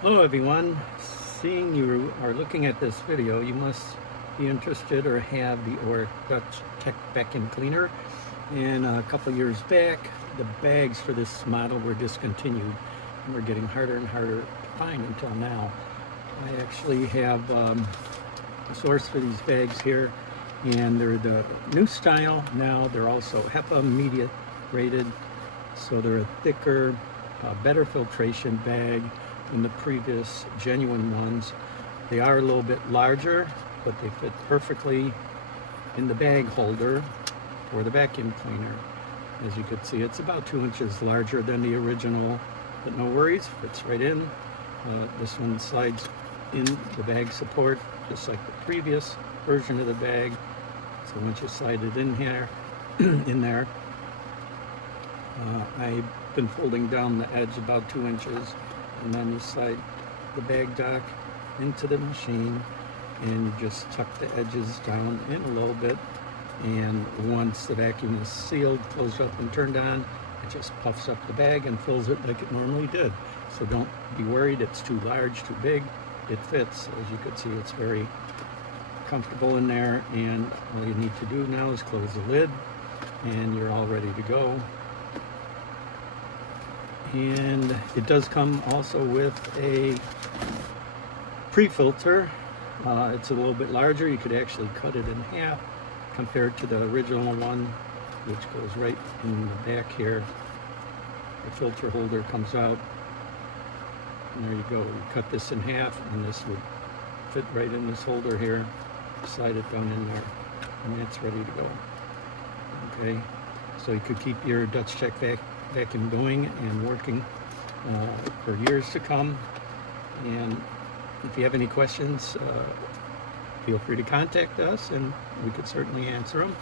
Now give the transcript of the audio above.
Hello everyone. Seeing you are looking at this video, you must be interested or have the Oreck Dutch Tech vacuum cleaner. And a couple years back, the bags for this model were discontinued and were getting harder and harder to find until now. I actually have a source for these bags here, and they're the new style now. They're also HEPA media rated, so they're a thicker, better filtration bag than the previous genuine ones. They are a little bit larger, but they fit perfectly in the bag holder for the vacuum cleaner. As you can see, it's about 2 inches larger than the original, but no worries, fits right in. This one slides in the bag support, just like the previous version of the bag. So once you slide it in here, in there, I've been folding down the edge about 2 inches, and then you slide the bag dock into the machine and you just tuck the edges down in a little bit, and once the vacuum is sealed, closed up and turned on, it just puffs up the bag and fills it like it normally did. So don't be worried it's too large, too big. It fits. As you can see, it's very comfortable in there, and all you need to do now is close the lid and you're all ready to go. And it does come also with a pre-filter. It's a little bit larger. You could actually cut it in half compared to the original one, which goes right in the back here. The filter holder comes out, and there you go. You cut this in half and this would fit right in this holder here. Slide it down in there and it's ready to go. Okay, so you could keep your Dutch Tech vacuum going and working for years to come. And if you have any questions, feel free to contact us and we could certainly answer them.